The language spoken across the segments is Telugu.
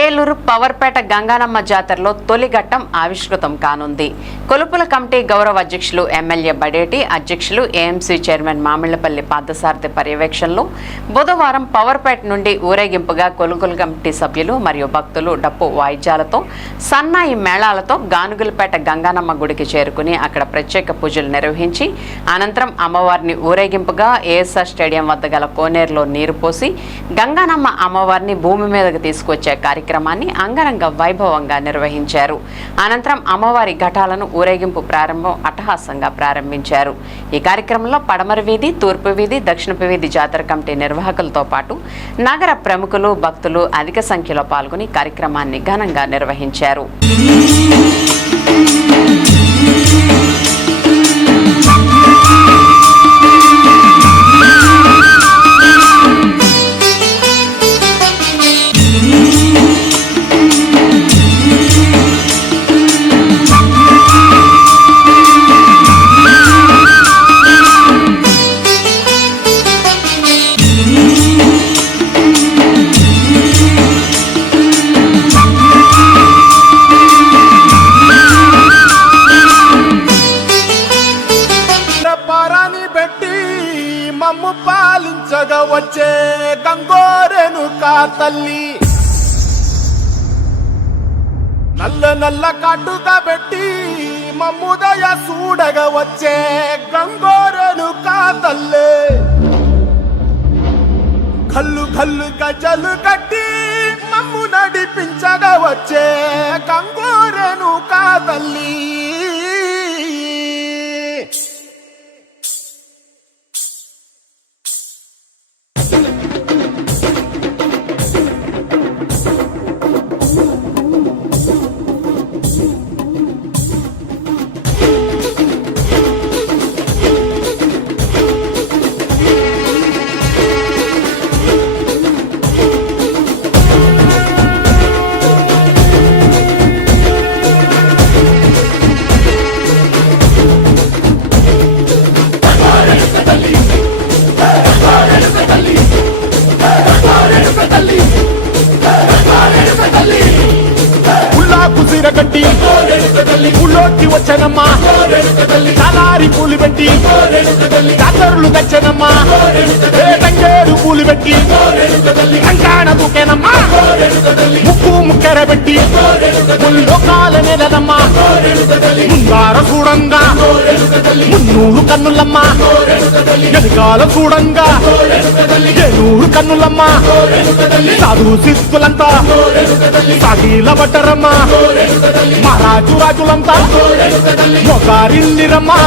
ఏలూరు పవర్పేట గంగానమ్మ జాతరలో తొలి ఘట్టం ఆవిష్కృతం కానుంది. కొలుపుల కమిటీ గౌరవ అధ్యక్షులు ఎమ్మెల్యే బడేటి అధ్యక్షులు ఏఎంసీ చైర్మన్ మామిళ్ళపల్లి పార్థసారథి పర్యవేక్షణలో బుధవారం పవర్పేట నుండి ఊరేగింపుగా కొలుకుల కమిటీ సభ్యులు మరియు భక్తులు డప్పు వాయిద్యాలతో సన్నాయి మేళాలతో గానుగులపేట గంగానమ్మ గుడికి చేరుకుని అక్కడ ప్రత్యేక పూజలు నిర్వహించి అనంతరం అమ్మవారిని ఊరేగింపుగా ఏఎస్ఆర్ స్టేడియం వద్ద గల కోనేరులో నీరు పోసి గంగానమ్మ అమ్మవారిని భూమి మీదకు తీసుకొచ్చే కార్యక్రమం కార్యక్రమాన్ని అంగరంగ వైభవంగా నిర్వహించారు. అనంతరం అమ్మవారి ఘటాలను ఊరేగింపు ప్రారంభం అట్టహాసంగా ప్రారంభించారు. ఈ కార్యక్రమంలో పడమర వీధి తూర్పు వీధి దక్షిణపు వీధి జాతర కమిటీ నిర్వాహకులతో పాటు నగర ప్రముఖులు భక్తులు అధిక సంఖ్యలో పాల్గొని కార్యక్రమాన్ని ఘనంగా నిర్వహించారు. వచ్చే గంగోరెను కా తల్లి. నల్ల నల్ల కాటుగా పెట్టి మమ్ముదయ చూడగా వచ్చే గంగోరెను కా తల్లి. కల్లు కల్లు గజలు కట్టి మమ్ము నడిపించగా వచ్చే గంగోరెను కా ఉల్లోకి వచ్చనమ్మా. తలారి పూలు పెట్టి జాతరులు తెచ్చనమ్మా. తంగేరు పూలు పెట్టి కంకాణ దూకేనమ్మా ముక్కు ముక్కెర పెట్టి ముల్లోకాల నెలనమ్మా. ముందార చూడంగా మున్నూరు కన్నులమ్మా. వెనకాల చూడంగా ఏనూరు కన్నులమ్మా. సాధు శిస్తులంతా సాగిల బట్టరమ్మా మహారాజు రాజులంతా మొగారిల్లిరమ్మా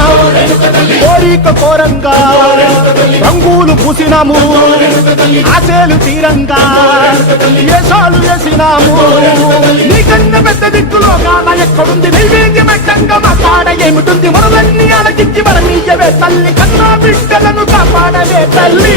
కోరిక కోరంగా రంగులు పూసినాము ఆశలు తీరంగా వేషాలు వేసినాము. నీకన్నా పెద్ద దిక్కులో కాన ఎక్కడుంది? నైవేద్య మెట్టంగా మా కాడ ఏమిటుంది? మనలన్నీ అలకించి మన నీయవే తల్లి కన్నా బిడ్డలను కాపాడవే తల్లి.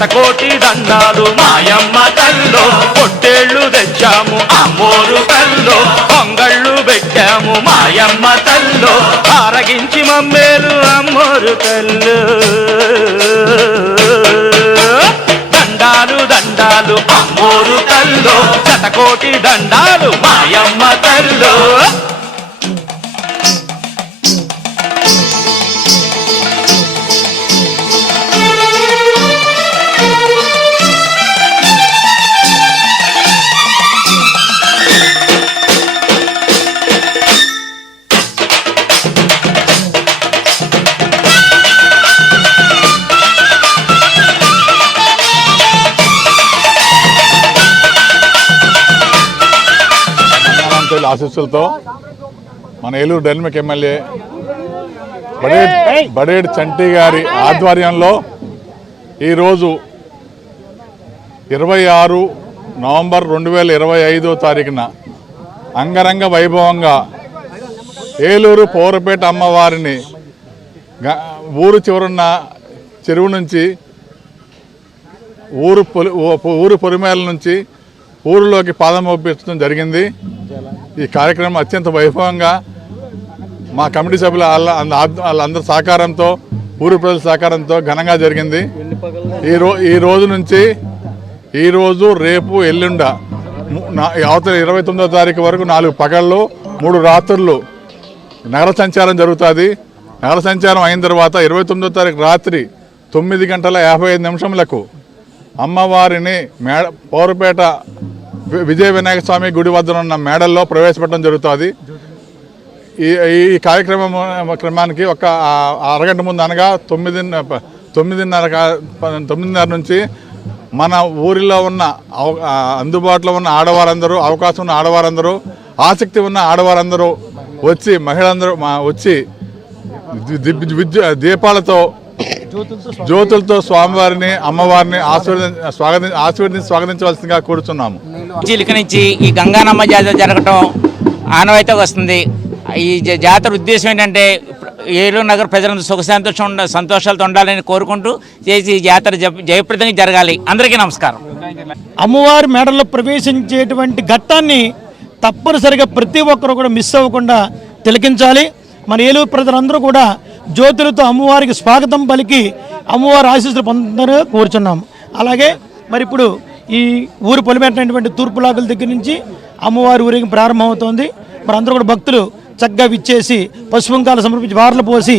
శతకోటి దండాలు మాయమ్మ తల్లో. పొట్టేళ్ళు తెచ్చాము అమ్మోరు కల్లో పొంగళ్ళు పెట్టాము మాయమ్మ తల్లో. ఆరగించి మమ్మేలు అమ్మోరు తల్లు. దండాలు దండాలు అమ్మోరు కల్లో శతకోటి దండాలు మాయ ఆశీస్సులతో మన ఏలూరు డైనమిక్ ఎమ్మెల్యే బడేడ్ బడేడ్ చంటి గారి ఆధ్వర్యంలో ఈరోజు ఇరవై ఆరు నవంబర్ రెండు వేల ఇరవై ఐదో తారీఖున అంగరంగ వైభవంగా ఏలూరు పౌరపేట అమ్మవారిని ఊరు చివరున్న చెరువు నుంచి ఊరు పొలి ఊరు పొలిమేల నుంచి ఊరిలోకి పాదం పంపించడం జరిగింది. ఈ కార్యక్రమం అత్యంత వైభవంగా మా కమిటీ సభ్యుల వాళ్ళ- వాళ్ళ- వాళ్ళందరి సహకారంతో ఊరి ప్రజల సహకారంతో ఘనంగా జరిగింది. ఈ రో ఈ రోజు నుంచి ఈ రోజు రేపు ఎల్లుండ అవతల ఇరవై తొమ్మిదో తారీఖు వరకు నాలుగు పగళ్ళు మూడు రాత్రులు నగర సంచారం జరుగుతుంది. నగర సంచారం అయిన తర్వాత ఇరవై తొమ్మిదో తారీఖు రాత్రి తొమ్మిది గంటల యాభై ఐదు నిమిషములకు అమ్మవారిని మేడ పౌరపేట విజయ వినాయక స్వామి గుడి వద్ద ఉన్న మేడల్లో ప్రవేశపెట్టడం జరుగుతుంది. ఈ ఈ కార్యక్రమం క్రమానికి ఒక అరగంట ముందు అనగా తొమ్మిది తొమ్మిదిన్నర తొమ్మిదిన్నర నుంచి మన ఊరిలో ఉన్న అవ- అందుబాటులో ఉన్న ఆడవారందరూ అవకాశం ఉన్న ఆడవారందరూ ఆసక్తి ఉన్న ఆడవారందరూ వచ్చి మహిళలందరూ మా వచ్చి విద్యు దీపాలతో జ్యోతులతో స్వామివారిని అమ్మవారిని ఆశీర్వది స్వాగతి ఆశీర్వదించి స్వాగతించవలసిందిగా కోరుచున్నాము. చిలుకనిచ్చి ఈ గంగానమ్మ జాతర జరగటం ఆనవాయితీ వస్తుంది. ఈ జ- జాతర ఉద్దేశం ఏంటంటే ఏలూరు నగర ప్రజలందరూ సుఖ సంతోషం ఉండ సంతోషాలతో ఉండాలని కోరుకుంటూ చేసి ఈ జాతర జ- జయప్రదంగా జరగాలి. అందరికీ నమస్కారం. అమ్మవారి మేడల్లో ప్రవేశించేటువంటి ఘట్టాన్ని తప్పనిసరిగా ప్రతి ఒక్కరు కూడా మిస్ అవ్వకుండా తిలకించాలి. మన ఏలూరు ప్రజలందరూ కూడా జ్యోతులతో అమ్మవారికి స్వాగతం పలికి అమ్మవారి ఆశీస్సులు పొందుతారు కోరుచున్నాము అలాగే మరి ఇప్పుడు ఈ ఊరు పొలిమెట్టినటువంటి తూర్పు లాగుల దగ్గర నుంచి అమ్మవారి ఊరికి ప్రారంభమవుతోంది. మరి అందరూ కూడా భక్తులు చక్కగా విచ్చేసి పశుపుంకాలు సమర్పించి వారలు పోసి